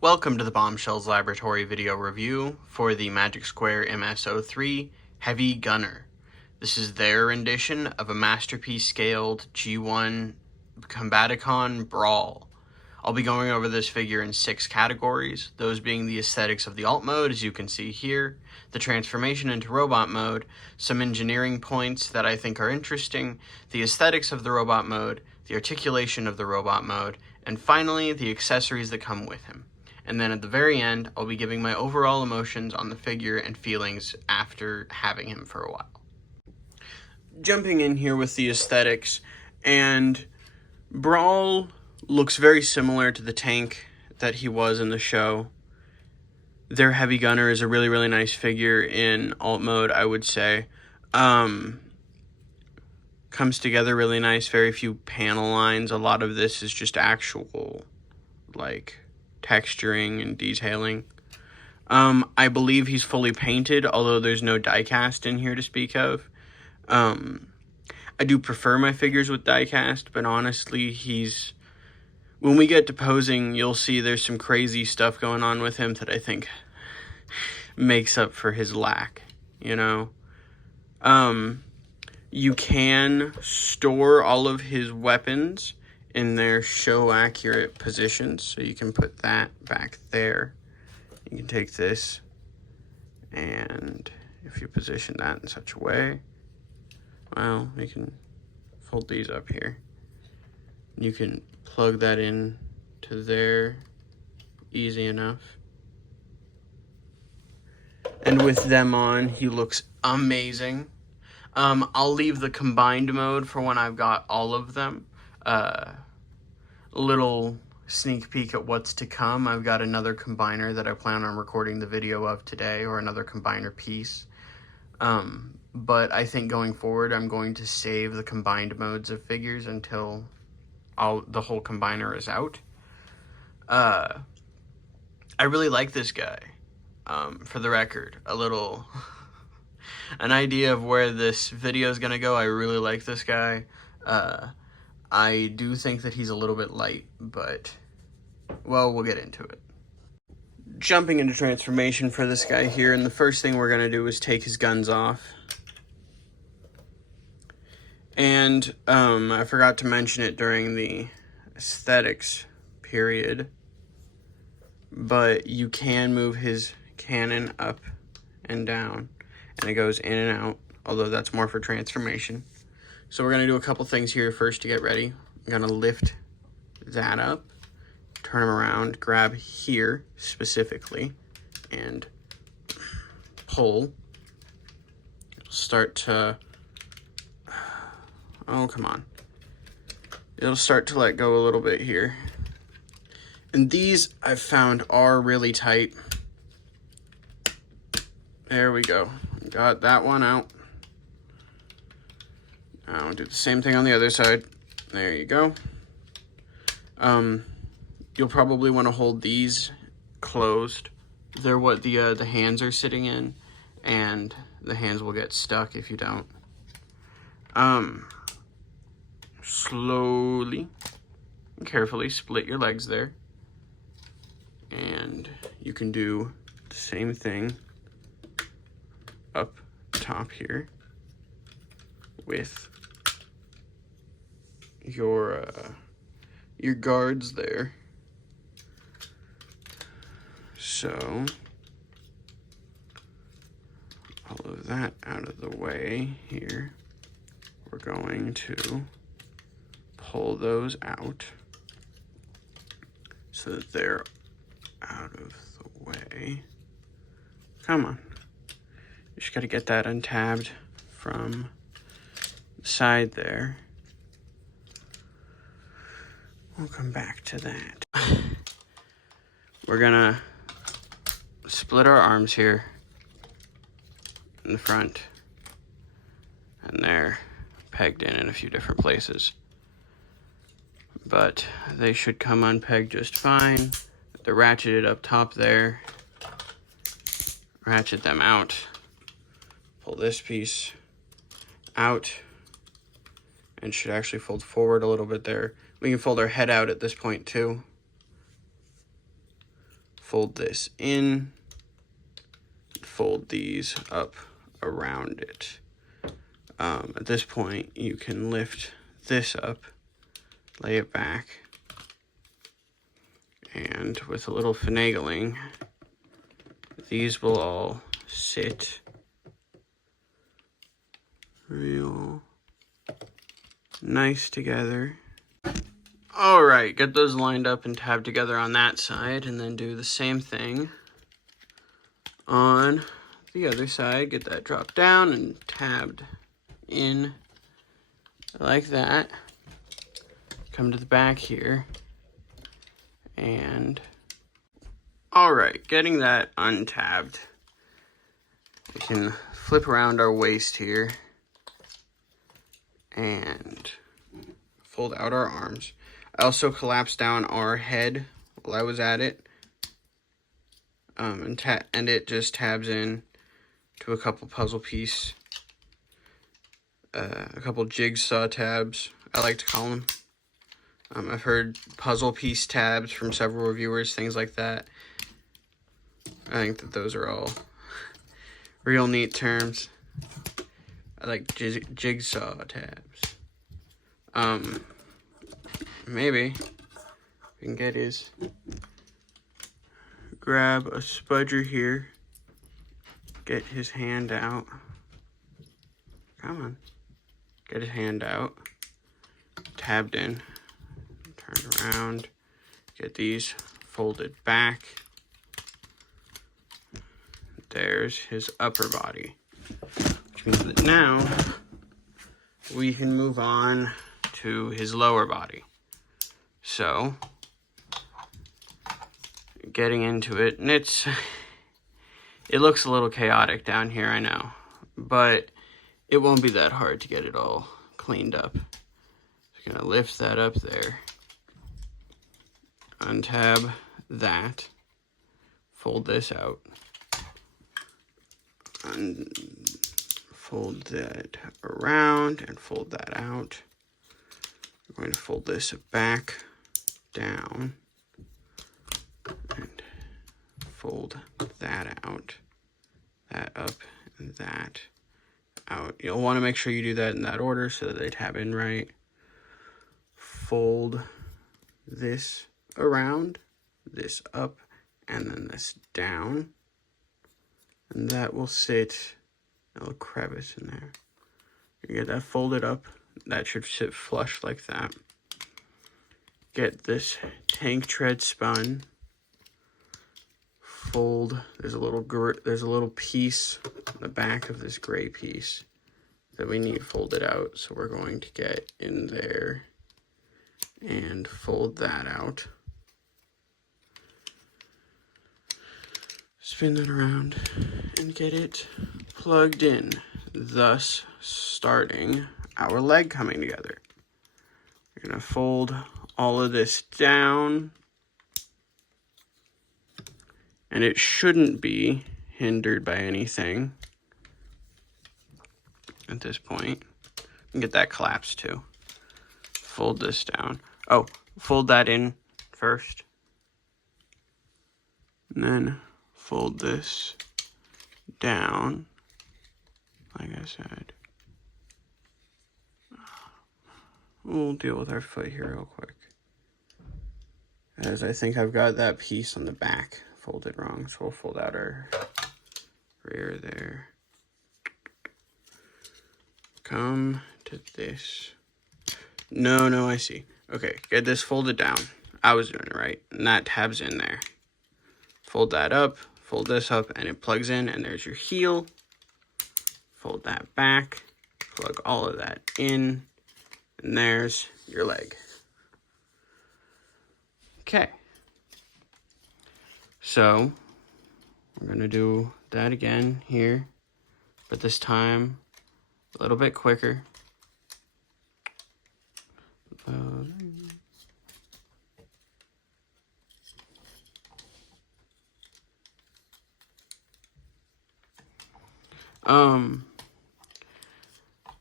Welcome to the Bombshells Laboratory video review for the Magic Square MS-03 Heavy Gunner. This is their rendition of a masterpiece scaled G1 Combaticon Brawl. I'll be going over this figure in 6 categories, those being the aesthetics of the alt mode, as you can see here, the transformation into robot mode, some engineering points that I think are interesting, the aesthetics of the robot mode, the articulation of the robot mode, and finally, the accessories that come with him. And then at the very end, I'll be giving my overall emotions on the figure and feelings after having him for a while. Jumping in here with the aesthetics, and Brawl looks very similar to the tank that he was in the show. Their Heavy Gunner is a really nice figure in alt mode, I would say. Comes together really nice, very few panel lines. A lot of this is just actual, like, texturing and detailing. I believe he's fully painted, although there's no die cast in here to speak of. I do prefer my figures with die cast, but honestly, when we get to posing, you'll see there's some crazy stuff going on with him that I think makes up for his lack, you know? You can store all of his weapons in their show accurate positions, so you can put that back there. You can take this, and if you position that in such a way, well, you can fold these up here. You can plug that in to there, easy enough. And with them on, he looks amazing. I'll leave the combined mode for when I've got all of them. Little sneak peek at what's to come. I've got another combiner that I plan on recording the video of today, or another combiner piece. But I think going forward, I'm going to save the combined modes of figures until the whole combiner is out. I really like this guy. For the record, an idea of where this video is gonna go. I really like this guy. I do think that he's a little bit light, but, well, we'll get into it. Jumping into transformation for this guy here, and the first thing we're gonna do is take his guns off. And, I forgot to mention it during the aesthetics period, but you can move his cannon up and down, and it goes in and out, although that's more for transformation. So we're going to do a couple things here first to get ready. I'm going to lift that up, turn him around, grab here specifically, and pull. Start to, oh, come on. It'll start to let go a little bit here. And these I've found are really tight. There we go. Got that one out. Now do the same thing on the other side. There you go. You'll probably want to hold these closed. They're what the hands are sitting in, and the hands will get stuck if you don't. Slowly and carefully split your legs there. And you can do the same thing up top here with your guards there. So all of that out of the way here, we're going to pull those out so that they're out of the way. Come on. You just got to get that untabbed from the side there. We'll come back to that. We're gonna split our arms here in the front, and they're pegged in a few different places. But they should come unpegged just fine. They're ratcheted up top there. Ratchet them out. Pull this piece out, and should actually fold forward a little bit there. We can fold our head out at this point too. fold this in, fold these up around it. At this point, you can lift this up, lay it back, and with a little finagling, these will all sit real nice together. All right, get those lined up and tabbed together on that side, and then do the same thing on the other side. Get that dropped down and tabbed in like that. Come to the back here, and all right, getting that untabbed, we can flip around our waist here and fold out our arms. I also collapsed down our head while I was at it, and it just tabs in to a couple puzzle piece, a couple jigsaw tabs, I like to call them. I've heard puzzle piece tabs from several reviewers, things like that. I think that those are all real neat terms. I like jigsaw tabs. Maybe we can get his, grab a spudger here, get his hand out. Come on. Get his hand out, tabbed in, turn around, get these folded back. There's his upper body, which means that now we can move on to his lower body. So, getting into it, and it looks a little chaotic down here, I know, but it won't be that hard to get it all cleaned up. Just gonna lift that up there, untab that, fold this out, and fold that around and fold that out. I'm going to fold this back down and fold that out, that up, and that out. You'll want to make sure you do that in that order so that they tab in right. Fold this around, this up, and then this down. And that will sit a little crevice in there. You get that folded up. That should sit flush like that. Get this tank tread spun. Fold. There's a little piece in the back of this gray piece that we need folded out. So we're going to get in there and fold that out. Spin that around and get it plugged in, thus starting our leg coming together. We're going to fold all of this down, and it shouldn't be hindered by anything at this point. And get that collapsed too. Fold this down. Oh, fold that in first, and then fold this down, like I said. We'll deal with our foot here real quick, as I think I've got that piece on the back folded wrong, so we'll fold out our rear there. Come to this. No, I see. Okay, get this folded down. I was doing it right, and that tabs in there. Fold that up, fold this up, and it plugs in, and there's your heel. Fold that back, plug all of that in, and there's your leg. Okay. So, we're going to do that again here, but this time a little bit quicker.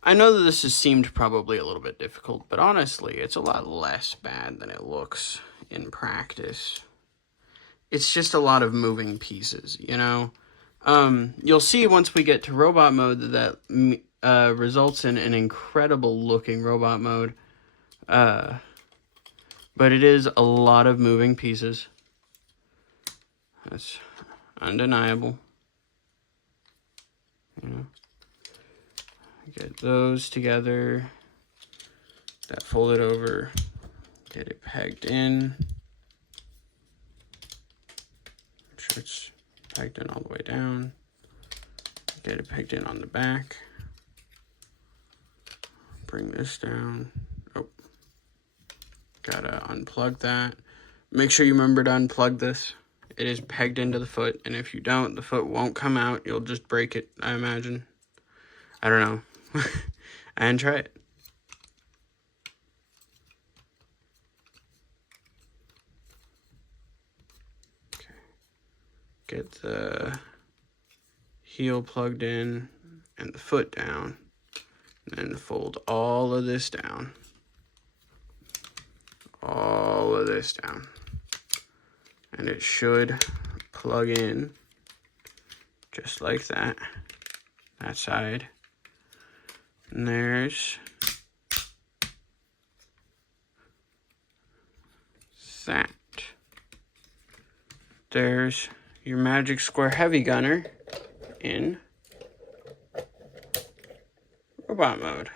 I know that this has seemed probably a little bit difficult, but honestly, it's a lot less bad than it looks in practice. it's just a lot of moving pieces, you know? You'll see once we get to robot mode that results in an incredible looking robot mode. But it is a lot of moving pieces. That's undeniable. You know, get those together, that folded over, get it pegged in. Make sure it's pegged in all the way down. Get it pegged in on the back. Bring this down. Oh, gotta unplug that. Make sure you remember to unplug this. It is pegged into the foot, and if you don't, the foot won't come out. You'll just break it, I imagine. I don't know. And try it. Okay. Get the heel plugged in and the foot down. And then fold all of this down. All of this down. And it should plug in just like that. That side. And there's that. There's your Magic Square Heavy Gunner in robot mode.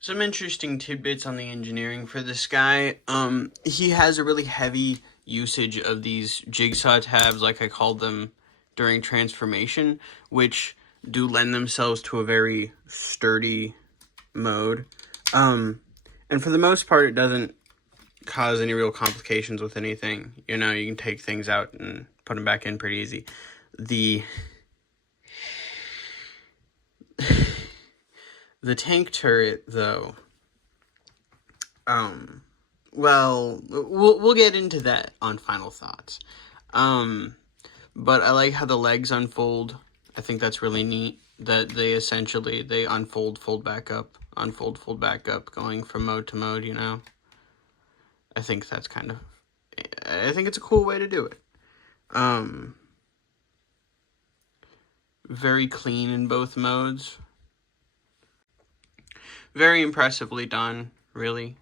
Some interesting tidbits on the engineering for this guy. He has a really heavy usage of these jigsaw tabs, like I called them during transformation, which do lend themselves to a very sturdy mode. And for the most part, it doesn't cause any real complications with anything. You know, you can take things out and put them back in pretty easy. The tank turret, though, well, we'll get into that on Final Thoughts. But I like how the legs unfold. I think that's really neat, that they unfold, fold back up, unfold, fold back up, going from mode to mode, you know? I think it's a cool way to do it. Very clean in both modes. Very impressively done, really.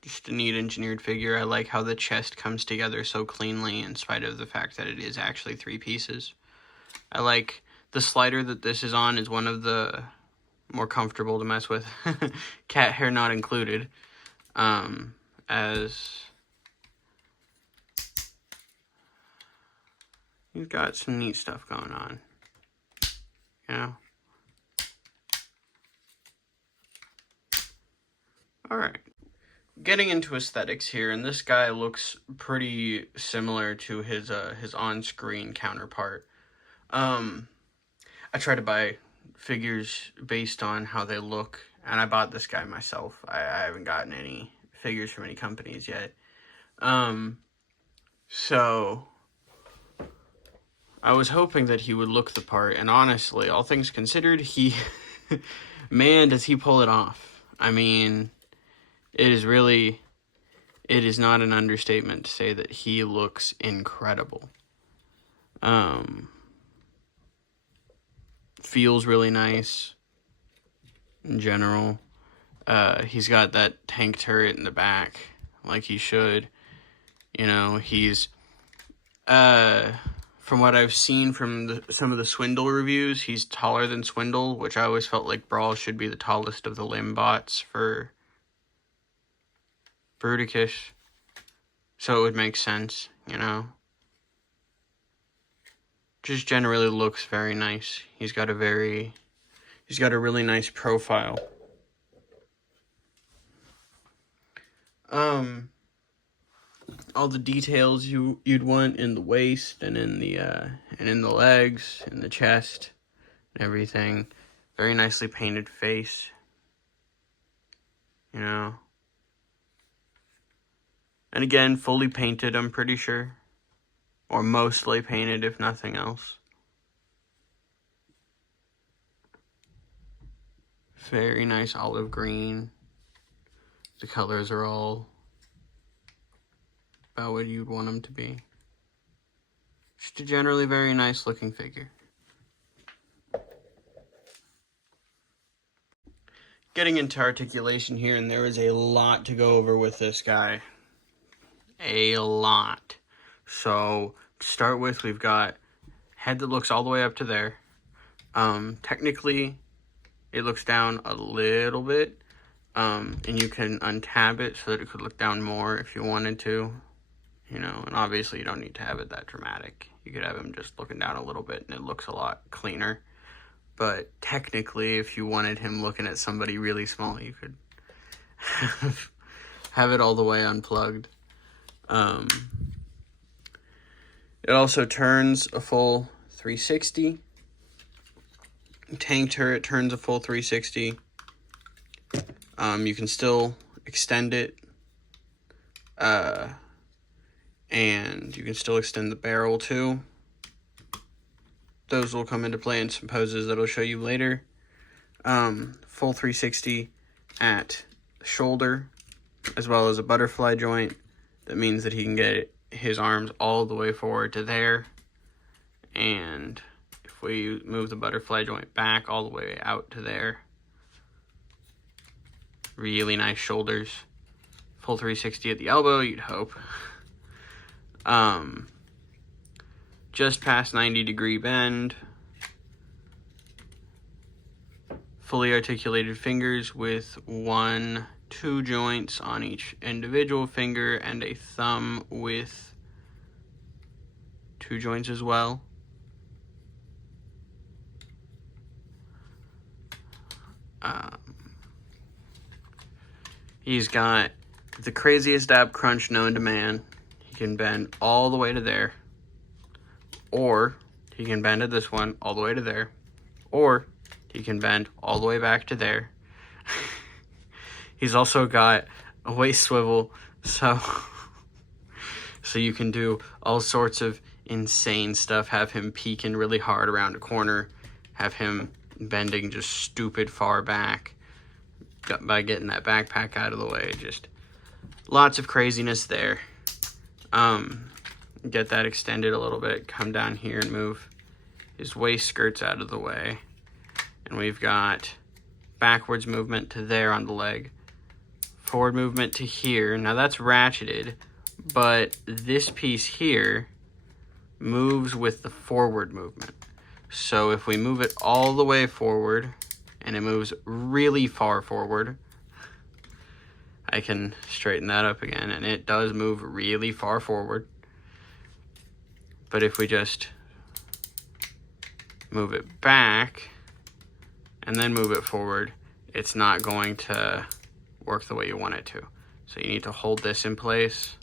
Just a neat engineered figure. I like how the chest comes together so cleanly in spite of the fact that it is actually 3 pieces. I like the slider that this is on is one of the more comfortable to mess with. Cat hair not included. As you've got some neat stuff going on, you know? Alright, getting into aesthetics here, and this guy looks pretty similar to his on-screen counterpart. I try to buy figures based on how they look, and I bought this guy myself. I haven't gotten any figures from any companies yet. So I was hoping that he would look the part, and honestly, all things considered, man, does he pull it off. I mean, it is not an understatement to say that he looks incredible. Feels really nice in general. He's got that tank turret in the back, like he should. You know, he's, from what I've seen from some of the Swindle reviews, he's taller than Swindle, which I always felt like Brawl should be the tallest of the limb bots for Bruticus, so it would make sense, you know. Just generally looks very nice. He's got a really nice profile. All the details you'd want in the waist and in the legs and the chest and everything. Very nicely painted face. You know. And again, fully painted, I'm pretty sure. Or mostly painted, if nothing else. Very nice olive green. The colors are all about what you'd want him to be. Just a generally very nice looking figure. Getting into articulation here, and there is a lot to go over with this guy. A lot. So, to start with, we've got head that looks all the way up to there. Technically, it looks down a little bit, and you can untab it so that it could look down more if you wanted to, you know, and obviously you don't need to have it that dramatic. You could have him just looking down a little bit and it looks a lot cleaner. But technically, if you wanted him looking at somebody really small, you could have it all the way unplugged. It also turns a full 360. Tank turret turns a full 360. You can still extend it. And you can still extend the barrel too. Those will come into play in some poses that I'll show you later. Full 360 at the shoulder, as well as a butterfly joint. That means that he can get his arms all the way forward to there. And if we move the butterfly joint back all the way out to there, really nice shoulders. Full 360 at the elbow, you'd hope. Just past 90-degree bend. Fully articulated fingers with 2 joints on each individual finger and a thumb with 2 joints as well. He's got the craziest ab crunch known to man. He can bend all the way to there. Or he can bend at this one all the way to there. Or he can bend all the way back to there. He's also got a waist swivel, so you can do all sorts of insane stuff. Have him peeking really hard around a corner. Have him bending just stupid far back by getting that backpack out of the way. Just lots of craziness there. Get that extended a little bit. Come down here and move his waist skirts out of the way. And we've got backwards movement to there on the leg. Forward movement to here. Now that's ratcheted, but this piece here moves with the forward movement. So if we move it all the way forward, and it moves really far forward, I can straighten that up again, and it does move really far forward. But if we just move it back and then move it forward, it's not going to work the way you want it to. So you need to hold this in place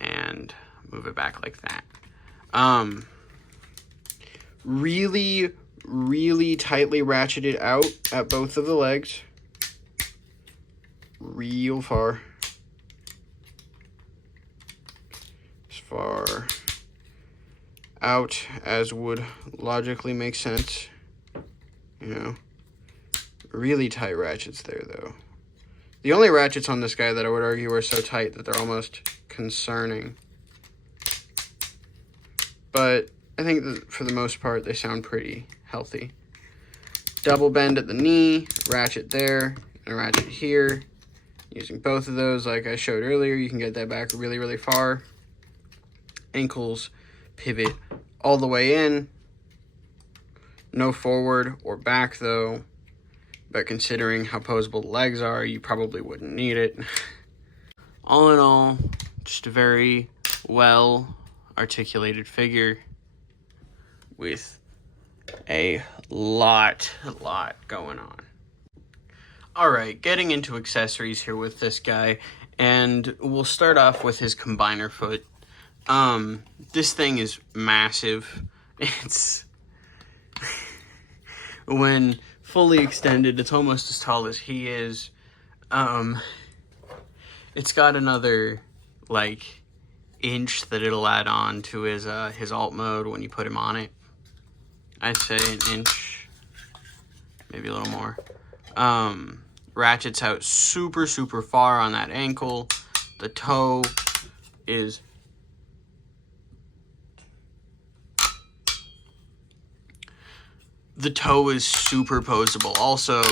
and move it back like that. Really, really tightly ratcheted out at both of the legs. Real far. As far out as would logically make sense. You know, really tight ratchets there, though. The only ratchets on this guy that I would argue are so tight that they're almost concerning. But I think that for the most part, they sound pretty healthy. Double bend at the knee, ratchet there, and a ratchet here. Using both of those, like I showed earlier, you can get that back really, really far. Ankles pivot all the way in. No forward or back, though. But considering how posable the legs are, you probably wouldn't need it. All in all, just a very well articulated figure with a lot going on. Alright, getting into accessories here with this guy, and we'll start off with his combiner foot. This thing is massive. It's when fully extended, it's almost as tall as he is. It's got another like inch that it'll add on to his alt mode when you put him on it. I'd say an inch, maybe a little more. Ratchets out super far on that ankle. The toe is super posable. Also,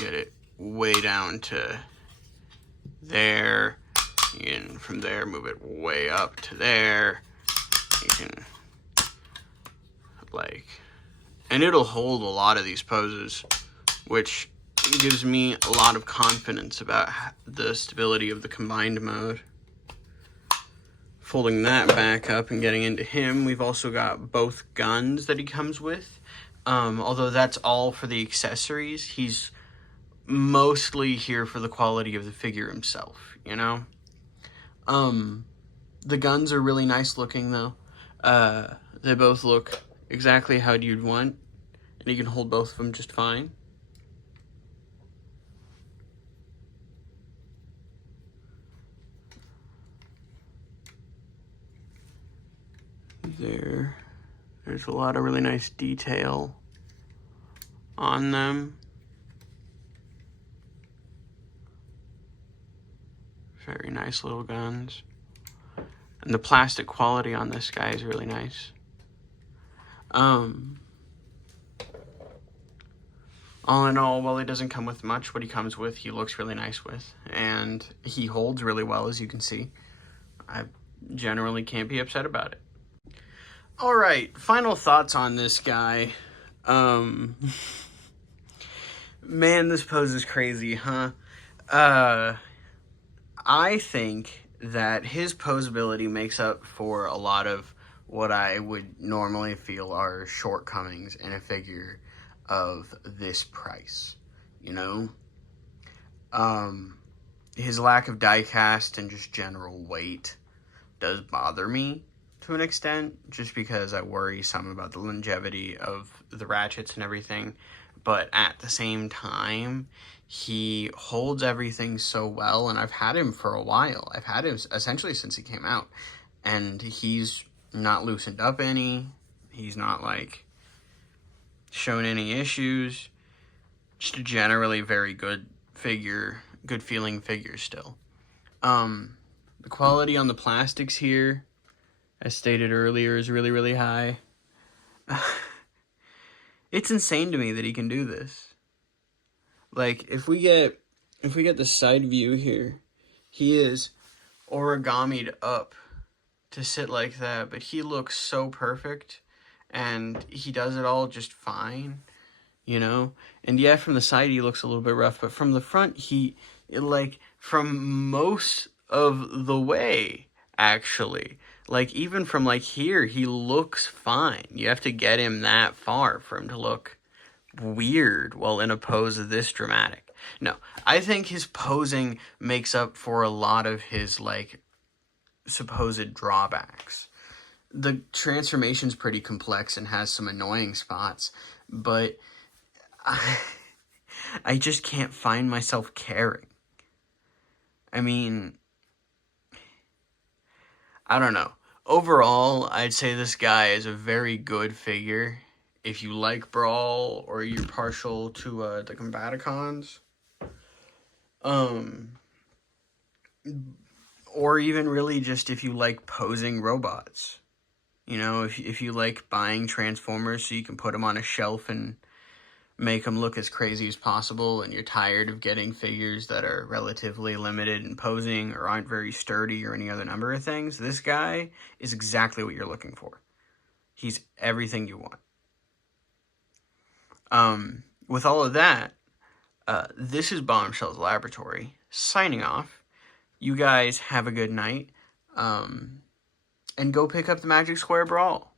get it way down to there. You can, from there, move it way up to there. You can, like, and it'll hold a lot of these poses, which gives me a lot of confidence about the stability of the combined mode. Folding that back up and getting into him, we've also got both guns that he comes with. Although that's all for the accessories, he's mostly here for the quality of the figure himself, you know? The guns are really nice looking, though. They both look exactly how you'd want, and you can hold both of them just fine. There's a lot of really nice detail on them. Very nice little guns. And the plastic quality on this guy is really nice. All in all, while he doesn't come with much, what he comes with, he looks really nice with. And he holds really well, as you can see. I generally can't be upset about it. All right, final thoughts on this guy. Man, this pose is crazy, huh? I think that his posability makes up for a lot of what I would normally feel are shortcomings in a figure of this price, you know? His lack of die cast and just general weight does bother me to an extent, just because I worry some about the longevity of the ratchets and everything, but at the same time, he holds everything so well, and I've had him for a while. I've had him essentially since he came out, and he's not loosened up any. He's not, like, shown any issues. Just a generally very good figure, good feeling figure still. The quality on the plastics here, as stated earlier, is really, really high. It's insane to me that he can do this. Like, if we get the side view here, he is origami'd up to sit like that, but he looks so perfect, and he does it all just fine, you know? And yeah, from the side he looks a little bit rough, but from the front, from most of the way, actually, like, even from, like, here, he looks fine. You have to get him that far for him to look weird while in a pose this dramatic. No, I think his posing makes up for a lot of his, like, supposed drawbacks. The transformation's pretty complex and has some annoying spots, but I just can't find myself caring. I mean, I don't know. Overall, I'd say this guy is a very good figure. If you like Brawl, or you're partial to the Combaticons, or even really just if you like posing robots. You know, if you like buying Transformers so you can put them on a shelf and make them look as crazy as possible, and you're tired of getting figures that are relatively limited in posing or aren't very sturdy or any other number of things, this guy is exactly what you're looking for. He's everything you want. With all of that, this is Bombshells Laboratory signing off. You guys have a good night, and go pick up the Magic Square Brawl.